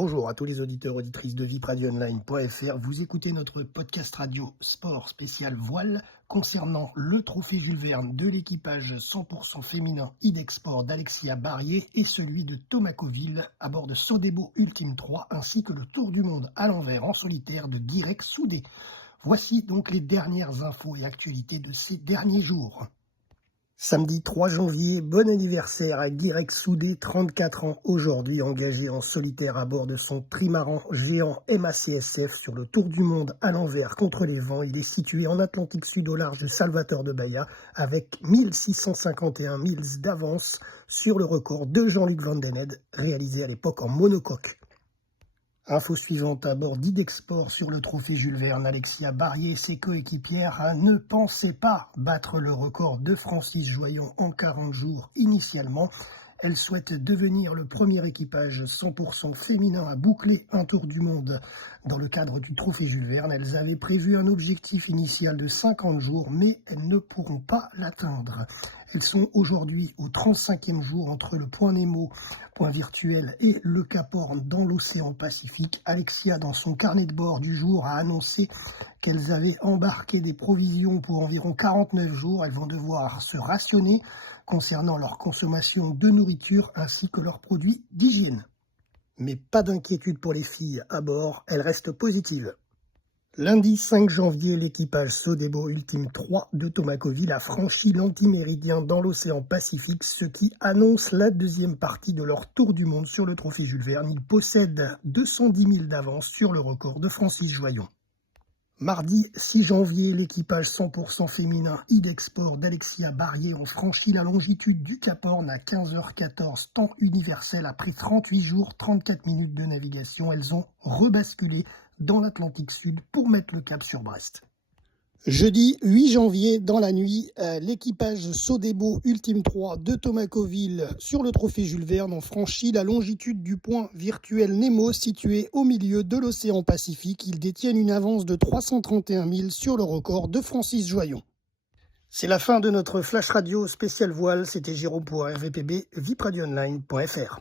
Bonjour à tous les auditeurs auditrices de vipradioonline.fr. Vous écoutez notre podcast radio sport spécial voile concernant le trophée Jules Verne de l'équipage 100% féminin Idexport d'Alexia Barrier et celui de Thomas Coville à bord de Sodebo Ultime 3 ainsi que le tour du monde à l'envers en solitaire de Guirec Soudé. Voici donc les dernières infos et actualités de ces derniers jours. Samedi 3 janvier, bon anniversaire à Guirec Soudé, 34 ans aujourd'hui, engagé en solitaire à bord de son trimaran géant MACSF sur le tour du monde à l'envers contre les vents. Il est situé en Atlantique Sud au large de Salvador de Bahia avec 1651 milles d'avance sur le record de Jean-Luc Vandened réalisé à l'époque en monocoque. Info suivante à bord d'Idexport sur le trophée Jules Verne, Alexia Barrier et ses coéquipières ne pensaient pas battre le record de Francis Joyon en 40 jours initialement. Elles souhaitent devenir le premier équipage 100% féminin à boucler un tour du monde. Dans le cadre du trophée Jules Verne, elles avaient prévu un objectif initial de 50 jours, mais elles ne pourront pas l'atteindre. Elles sont aujourd'hui au 35e jour entre le point Nemo, point virtuel, et le Cap Horn dans l'océan Pacifique. Alexia, dans son carnet de bord du jour, a annoncé qu'elles avaient embarqué des provisions pour environ 49 jours. Elles vont devoir se rationner concernant leur consommation de nourriture ainsi que leurs produits d'hygiène. Mais pas d'inquiétude pour les filles à bord, elles restent positives. Lundi 5 janvier, l'équipage Sodebo Ultime 3 de Thomas Coville a franchi l'antiméridien dans l'océan Pacifique, ce qui annonce la deuxième partie de leur tour du monde sur le trophée Jules Verne. Ils possèdent 210 000 d'avance sur le record de Francis Joyon. Mardi 6 janvier, l'équipage 100% féminin Idexport d'Alexia Barrier ont franchi la longitude du Cap Horn à 15h14, temps universel. Après 38 jours, 34 minutes de navigation, elles ont rebasculé dans l'Atlantique Sud pour mettre le cap sur Brest. Jeudi 8 janvier, dans la nuit, l'équipage Sodebo Ultime 3 de Thomas Coville sur le trophée Jules Verne ont franchi la longitude du point virtuel Nemo situé au milieu de l'océan Pacifique. Ils détiennent une avance de 331 000 sur le record de Francis Joyon. C'est la fin de notre flash radio spécial voile. C'était Jérôme pour RVPB, vipradioonline.fr.